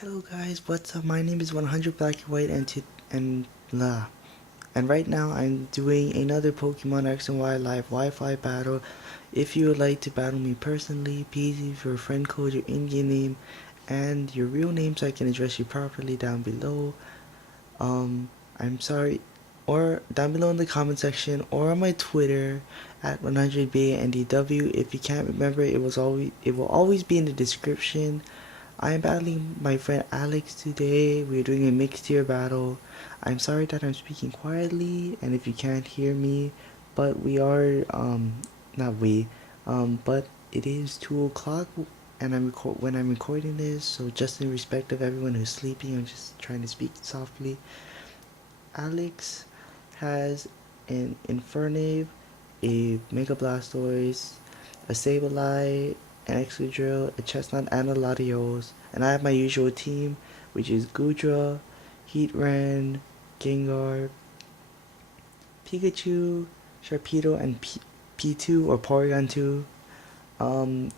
Hello guys, what's up? My name is 100 Black and White and right now I'm doing another Pokemon X and Y live Wi-Fi battle. If you would like to battle me personally, please leave your friend code, your in-game name, and your real name so I can address you properly down below. I'm sorry, or down below in the comment section or on my Twitter at 100BANDW. If you can't remember, it will always be in the description. I am battling my friend Alex today. We're doing a mixed tier battle. I'm sorry that I'm speaking quietly and if you can't hear me, but we are not we, but it is 2 o'clock and when I'm recording this, so just in respect of everyone who's sleeping, I'm just trying to speak softly. Alex has an Infernape, a Mega Blastoise, a Sableye, an Excadrill, a Chestnut, and a Latios. And I have my usual team, which is Goodra, Heatran, Gengar, Pikachu, Sharpedo, and P2 or Porygon 2. Um,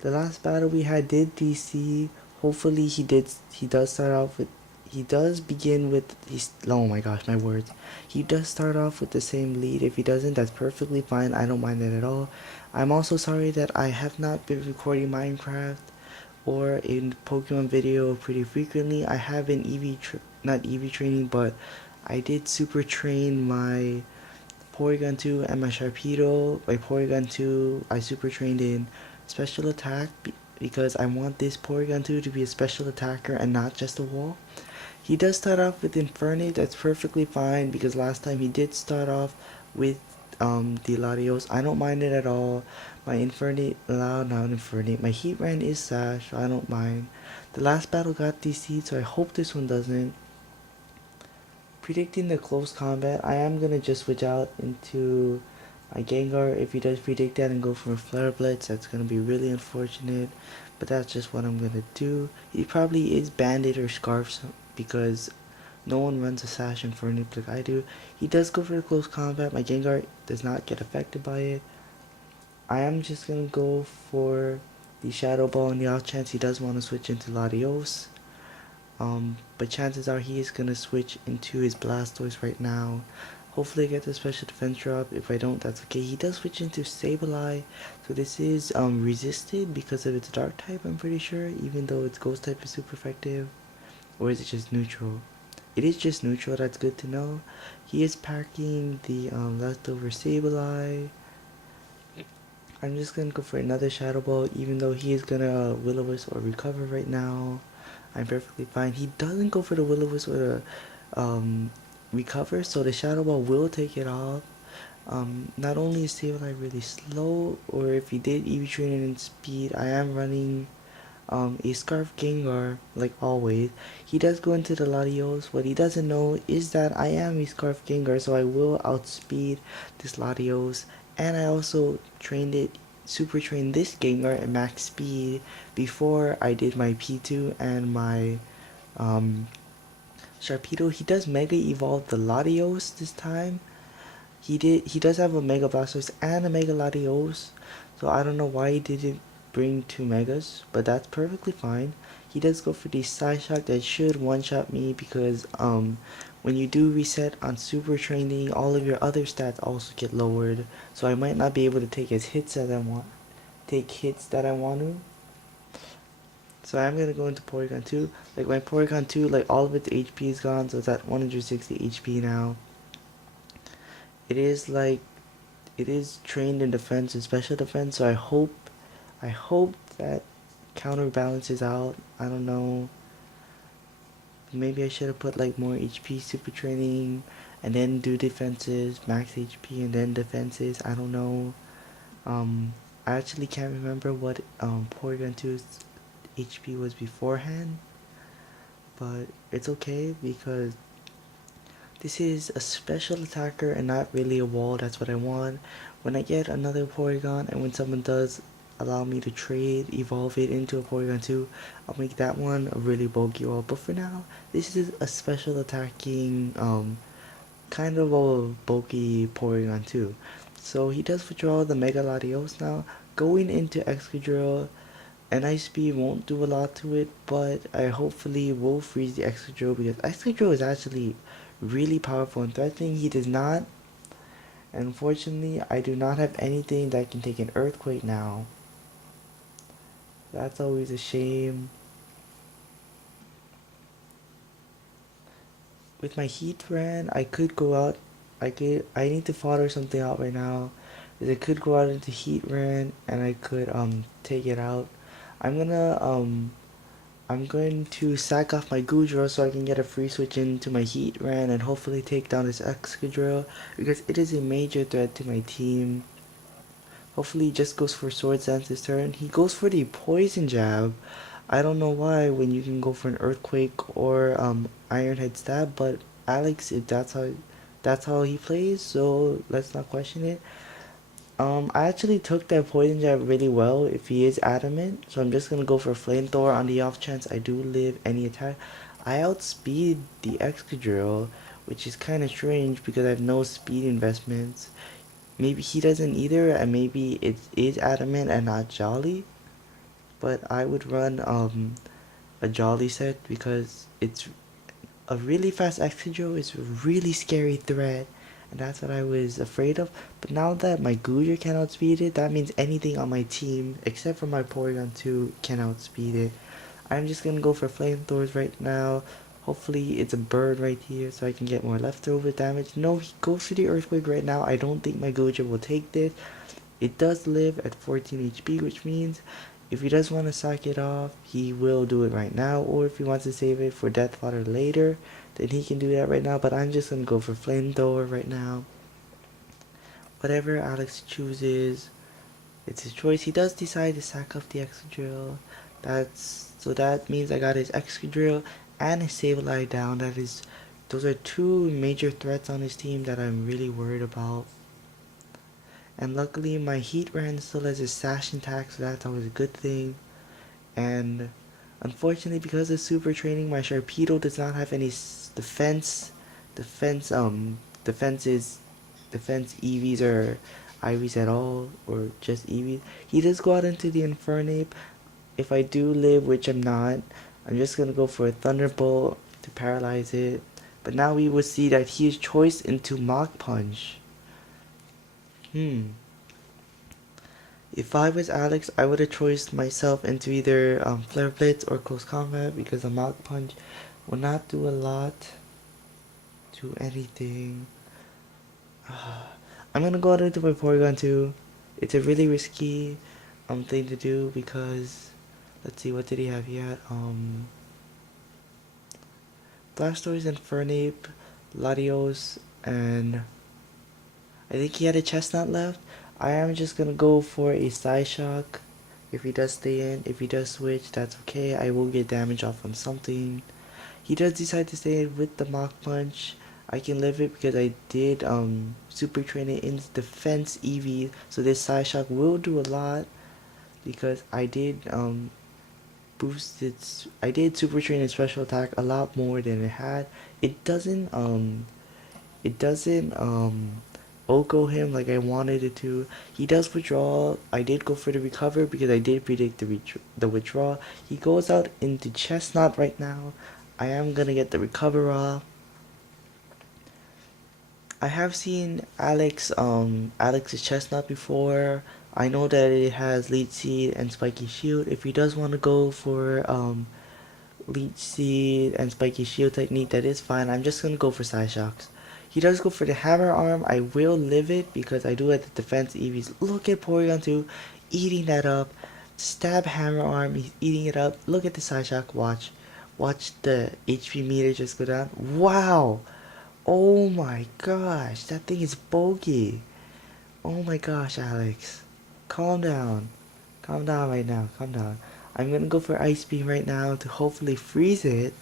the last battle we had did DC. Hopefully he does start off with he does begin with he's oh my gosh, my words. He does start off with the same lead. If he doesn't, that's perfectly fine. I don't mind it at all. I'm also sorry that I have not been recording Minecraft or in Pokemon video pretty frequently. I have been not EV training, but I did super train my Porygon 2 and my Sharpedo. My Porygon 2 I super trained in special attack because I want this Porygon 2 to be a special attacker and not just a wall. He does start off with Infernape, that's perfectly fine because last time he did start off with the Latios. I don't mind it at all. My Infernape, not Infernape, my Heatran is Sash, so I don't mind. The last battle got DC'd, so I hope this one doesn't. Predicting the close combat, I am gonna just switch out into my Gengar. If he does predict that and go for a Flare Blitz, that's gonna be really unfortunate, but that's just what I'm gonna do. He probably is Bandit or Scarf because no one runs a Sash and Infernape like I do. He does go for the close combat. My Gengar does not get affected by it. I am just gonna go for the Shadow Ball on the off chance he does want to switch into Latios. But chances are he is gonna switch into his Blastoise right now. Hopefully I get the special defense drop. If I don't, that's okay. He does switch into Sableye. So this is resisted because of its dark type, I'm pretty sure, even though its ghost type is super effective. Or is it just neutral? It is just neutral, that's good to know. He is packing the leftover Sableye. I'm just gonna go for another Shadow Ball, even though he is gonna Will-O-Wisp or recover right now. I'm perfectly fine. He doesn't go for the Will-O-Wisp or the recover, so the Shadow Ball will take it off. Not only is Sableye really slow, or if he did EV training in speed, I am running a Scarf Gengar, like always. He does go into the Latios. What he doesn't know is that I am a Scarf Gengar, so I will outspeed this Latios. And I also super trained this Gengar at max speed before I did my P2 and my um, Sharpedo. He does Mega Evolve the Latios this time. He does have a Mega Blastoise and a Mega Latios, so I don't know why he didn't bring 2 Megas, but that's perfectly fine. He does go for the Psyshock that should one-shot me because when you do reset on super training, all of your other stats also get lowered, so I might not be able to take hits that I want to. So I'm gonna go into Porygon 2. Like my Porygon 2, like all of its HP is gone, so it's at 160 HP now. It is like it is trained in defense and special defense, so I hope that counterbalances out. I don't know. Maybe I should have put like more HP super training and then do defenses, max HP and then defenses. I don't know. I actually can't remember what Porygon 2's HP was beforehand, but it's okay because this is a special attacker and not really a wall. That's what I want. When I get another Porygon and when someone does allow me to trade, evolve it into a Porygon 2, I'll make that one a really bulky wall. But for now, this is a special attacking, kind of a bulky Porygon 2. So he does withdraw the Mega Latios now. Going into Excadrill, An Ice Beam won't do a lot to it, but I hopefully will freeze the Excadrill because Excadrill is actually really powerful and threatening. He does not. Unfortunately, I do not have anything that can take an Earthquake now. That's always a shame. With my Heatran, I could go out. I need to fodder something out right now. I could go out into Heatran and I could take it out. I'm gonna I'm going to sack off my Goodra so I can get a free switch into my Heatran and hopefully take down this Excadrill because it is a major threat to my team. Hopefully he just goes for Swords Dance this turn. He goes for the Poison Jab. I don't know why when you can go for an Earthquake or Iron Head Stab, but Alex, if that's how he plays, so let's not question it. I actually took that Poison Jab really well if he is adamant, so I'm just gonna go for Flamethrower on the off chance I do live any attack. I outspeed the Excadrill, which is kinda strange because I have no speed investments. Maybe he doesn't either, and maybe it is adamant and not Jolly. But I would run a Jolly set because it's a really fast Excadrill is a really scary threat, and that's what I was afraid of. But now that my Goodra can outspeed it, that means anything on my team, except for my Porygon 2, can outspeed it. I'm just gonna go for Flamethrowers right now. Hopefully it's a bird right here so I can get more leftover damage. No, he goes for the Earthquake right now. I don't think my Goodra will take this. It does live at 14 HP, which means if he does want to sack it off, he will do it right now. Or if he wants to save it for Death Fodder later, then he can do that right now. But I'm just going to go for Flamethrower right now. Whatever Alex chooses, it's his choice. He does decide to sack off the Excadrill. So that means I got his Excadrill and his Sableye down. Those are two major threats on his team that I'm really worried about. And luckily my Heatran still has his Sash intact, so that's always a good thing. And unfortunately, because of super training, my Sharpedo does not have any defense defenses defense EVs or IVs at all, or just EVs. He does go out into the Infernape. If I do live, which I'm not, I'm just gonna go for a Thunderbolt to paralyze it. But now we will see that he is choiced into Mach Punch. If I was Alex, I would have choiced myself into either Flare Blitz or Close Combat because a Mach Punch will not do a lot to anything. I'm gonna go out into my Porygon 2. It's a really risky thing to do because let's see, what did he have? He had Blastoise, Infernape, Latios, and I think he had a Chestnut left. I am just gonna go for a Psyshock. If he does stay in, if he does switch, that's okay. I will get damage off on something. He does decide to stay in with the Mach Punch. I can live it because I did super train it in defense EV, so this Psyshock will do a lot because I did I did super train its special attack a lot more than it had. It doesn't Oko him like I wanted it to. He does withdraw. I did go for the recover because I did predict the withdraw. He goes out into Chestnut right now. I am gonna get the recover off. I have seen Alex's Chestnut before. I know that it has Leech Seed and Spiky Shield. If he does want to go for Leech Seed and Spiky Shield technique, that is fine. I'm just gonna go for Psyshocks. He does go for the Hammer Arm. I will live it because I do have the defense EVs. Look at Porygon 2 eating that up. Stab Hammer Arm. He's eating it up. Look at the Psyshock. Watch. Watch the HP meter just go down. Wow. Oh my gosh. That thing is bogey. Oh my gosh, Alex. Calm down. Calm down right now. Calm down. I'm gonna go for Ice Beam right now to hopefully freeze it.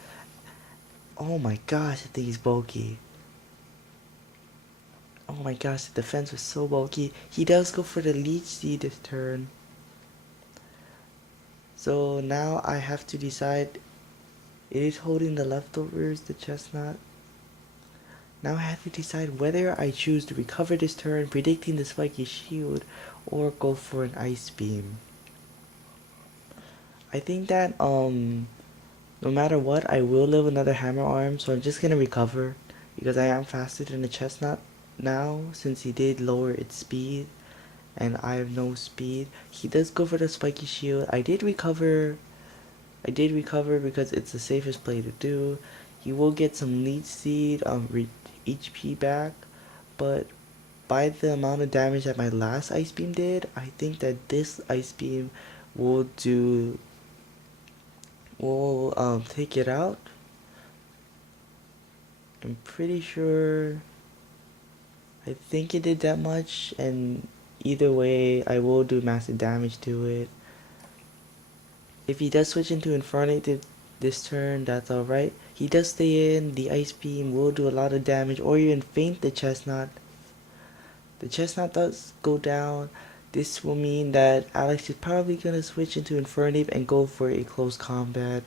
Oh my gosh, that thing is bulky. Oh my gosh, the defense was so bulky. He does go for the Leech Seed this turn. So now I have to decide. It is holding the leftovers, the Chestnut. Now I have to decide whether I choose to recover this turn, predicting the Spiky Shield, or go for an Ice Beam. I think that no matter what, I will live another hammer arm, so I'm just gonna recover because I am faster than the chestnut now since he did lower its speed and I have no speed. He does go for the spiky shield. I did recover because it's the safest play to do. He will get some leech seed HP back, but by the amount of damage that my last ice beam did, I think that this ice beam will do will take it out. I'm pretty sure. I think it did that much, and either way, I will do massive damage to it. If he does switch into Infernape this turn, that's alright. He does stay in, the Ice Beam will do a lot of damage, or even faint the Chestnut. The Chestnut does go down. This will mean that Alex is probably gonna switch into Infernape and go for a close combat.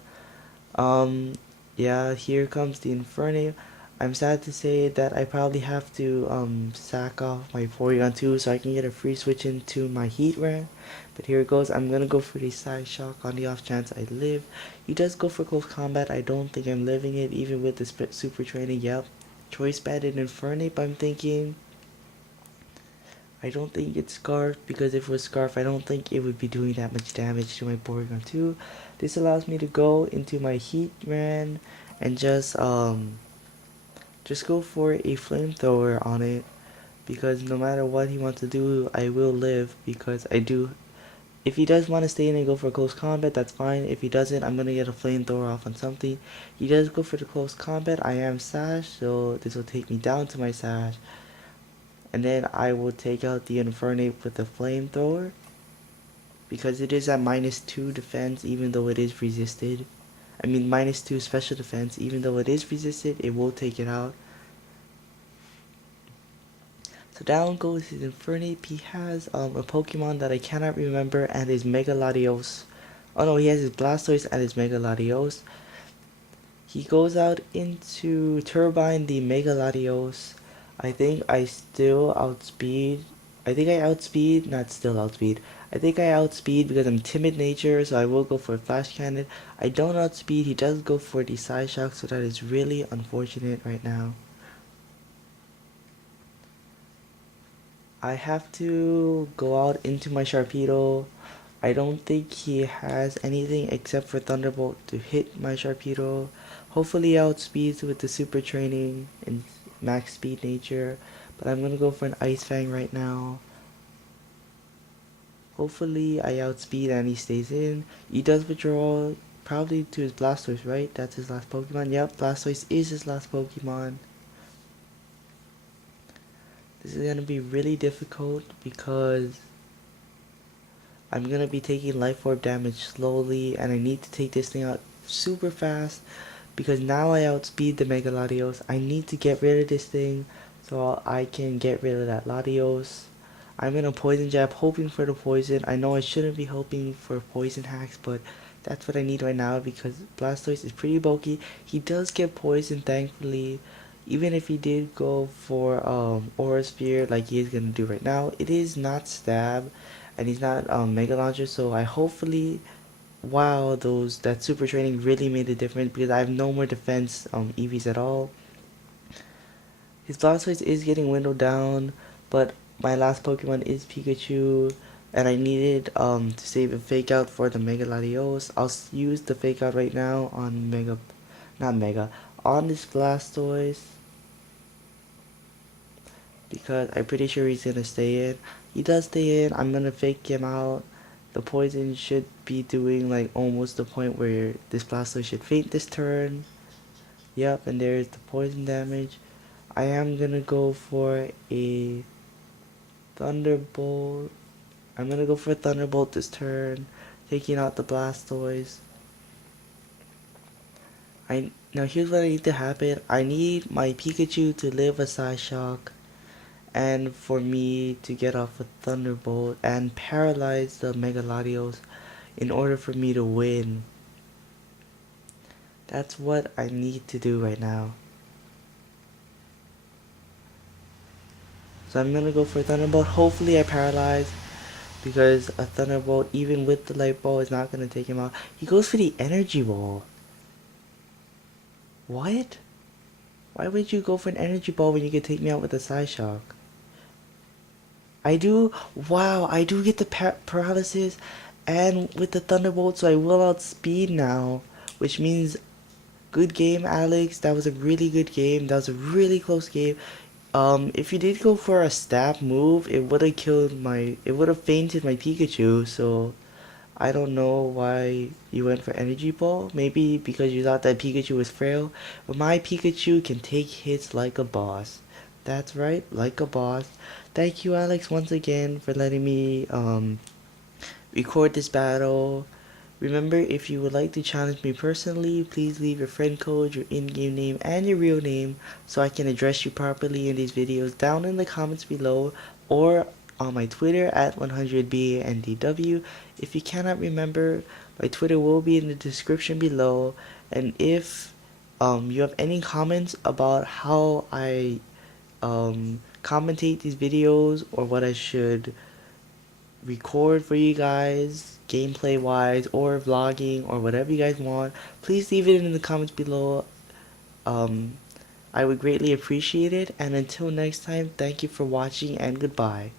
Um, yeah, here comes the Infernape. I'm sad to say that I probably have to sack off my Porygon 2 so I can get a free switch into my Heatran. But here it goes. I'm gonna go for the Side Shock on the off chance I live. He does go for close combat. I don't think I'm living it even with the super training. Yep. Choice Banded Infernape, I'm thinking. I don't think it's Scarf because if it was Scarf, I don't think it would be doing that much damage to my Porygon 2. This allows me to go into my Heatran and just go for a flamethrower on it because no matter what he wants to do, I will live because I do. If he does want to stay in and go for close combat, that's fine. If he doesn't, I'm going to get a flamethrower off on something. He does go for the close combat. I am Sash, so this will take me down to my Sash. And then I will take out the Infernape with the flamethrower because it is at -2 defense even though it is resisted. I mean -2 special defense even though it is resisted, it will take it out. So down goes his Infernape. He has a Pokemon that I cannot remember and his Mega Latios. Oh no, he has his Blastoise and his Mega Latios. He goes out into Turbine the Mega Latios. I think I still outspeed. I think I outspeed, not still outspeed. I think I outspeed because I'm timid nature, so I will go for a Flash Cannon. I don't outspeed. He does go for the Side Shock, so that is really unfortunate right now. I have to go out into my Sharpedo. I don't think he has anything except for Thunderbolt to hit my Sharpedo. Hopefully outspeeds with the super training and max speed nature. But I'm gonna go for an Ice Fang right now. Hopefully I outspeed and he stays in. He does withdraw probably to his Blastoise, right? That's his last Pokemon. Yep, Blastoise is his last Pokemon. This is gonna be really difficult because I'm gonna be taking Life Orb damage slowly and I need to take this thing out super fast because now I outspeed the Mega Latios. I need to get rid of this thing so I can get rid of that Latios. I'm gonna Poison Jab hoping for the poison. I know I shouldn't be hoping for poison hacks, but that's what I need right now because Blastoise is pretty bulky. He does get poison thankfully. Even if he did go for Aura Sphere like he is gonna do right now, it is not Stab and he's not Mega Launcher, so I hopefully wow that super training really made a difference because I have no more defense EVs at all. His Blastoise is getting windowed down, but my last Pokemon is Pikachu and I needed to save a fake out for the Mega Latios. I'll use the fake out right now on on this Blastoise because I'm pretty sure he's gonna stay in. He does stay in. I'm gonna fake him out. The poison should be doing like almost the point where this Blastoise should faint this turn. Yep, and there's the poison damage. I am gonna go for a Thunderbolt. I'm gonna go for a Thunderbolt this turn, taking out the Blastoise. Now here's what I need to happen. I need my Pikachu to live a Psyshock and for me to get off a Thunderbolt and paralyze the Mega Latios in order for me to win. That's what I need to do right now. So I'm gonna go for Thunderbolt. Hopefully I paralyze because a Thunderbolt, even with the Light Ball, is not going to take him out. He goes for the Energy Ball. What? Why would you go for an Energy Ball when you could take me out with a Psyshock? I do, wow, I do get the paralysis and with the Thunderbolt, so I will outspeed now, which means good game, Alex. That was a really good game. That was a really close game. If you did go for a stab move, it would have killed my, it would have fainted my Pikachu, so I don't know why you went for Energy Ball. Maybe because you thought that Pikachu was frail, but my Pikachu can take hits like a boss. That's right, like a boss. Thank you, Alex, once again for letting me record this battle. Remember, if you would like to challenge me personally, please leave your friend code, your in-game name, and your real name so I can address you properly in these videos down in the comments below or on my Twitter at 100BANDW. If you cannot remember, my Twitter will be in the description below. And if you have any comments about how I commentate these videos or what I should record for you guys gameplay wise or vlogging or whatever you guys want, please leave it in the comments below. I would greatly appreciate it, and until next time, thank you for watching and goodbye.